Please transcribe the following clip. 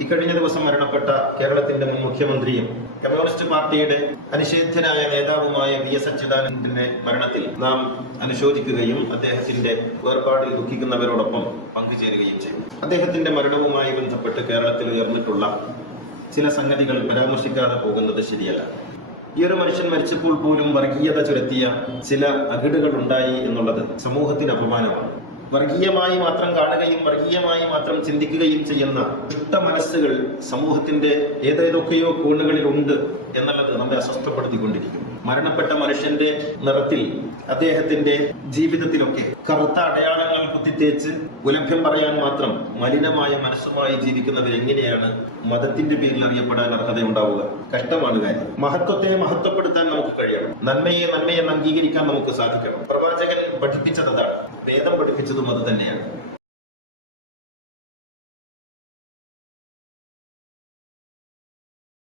ഇക്കഴിഞ്ഞ ദിവസം മരണപ്പെട്ട കേരളത്തിന്റെ മുൻ മുഖ്യമന്ത്രിയും കമ്മ്യൂണിസ്റ്റ് പാർട്ടിയുടെ അനിഷേധ്യനായ നേതാവുമായ വി.എസ്. അച്യുതാനന്ദന്റെ മരണത്തിൽ നാം അനുശോചിക്കുകയും അദ്ദേഹത്തിന്റെ വേർപാടിൽ ദുഃഖിക്കുന്നവരോടൊപ്പം പങ്കുചേരുകയും ചെയ്യും. അദ്ദേഹത്തിന്റെ മരണവുമായി ബന്ധപ്പെട്ട് കേരളത്തിൽ ഉയർന്നിട്ടുള്ള ചില സംഗതികൾ പരാമർശിക്കാതെ പോകുന്നത് ശരിയല്ല. ഈ ഒരു മനുഷ്യൻ മരിച്ചപ്പോൾ പോലും വർഗീയത ചുരത്തിയ ചില അകിടുകൾ ഉണ്ടായി എന്നുള്ളത് സമൂഹത്തിന് അപമാനമാണ്. വർഗീയമായി മാത്രം കാണുകയും വർഗീയമായി മാത്രം ചിന്തിക്കുകയും ചെയ്യുന്ന ദുഷ്ട മനസ്സുകൾ സമൂഹത്തിന്റെ ഏതേതൊക്കെയോ കോണുകളിലുണ്ട് എന്നുള്ളത് നമ്മെ അസ്വസ്ഥപ്പെടുത്തിക്കൊണ്ടിരിക്കുന്നു. മരണപ്പെട്ട മനുഷ്യന്റെ നിറത്തിൽ അദ്ദേഹത്തിന്റെ ജീവിതത്തിലൊക്കെ കറുത്ത അടയാളങ്ങൾ കുത്തിത്തേച്ച് ഉലഭ്യം പറയാൻ മാത്രം മലിനമായ മനസ്സുമായി ജീവിക്കുന്നവരെങ്ങനെയാണ് മതത്തിന്റെ പേരിൽ അറിയപ്പെടാൻ അർഹതയുണ്ടാവുക? കഷ്ടമാണ് കാര്യം. മഹത്വത്തെ മഹത്വപ്പെടുത്താൻ നമുക്ക് കഴിയണം. നന്മയെ അംഗീകരിക്കാൻ നമുക്ക് സാധിക്കണം. പ്രവാചകൻ പഠിപ്പിച്ചത് അതാണ്. വേദം പഠിപ്പിച്ചതും അത് തന്നെയാണ്.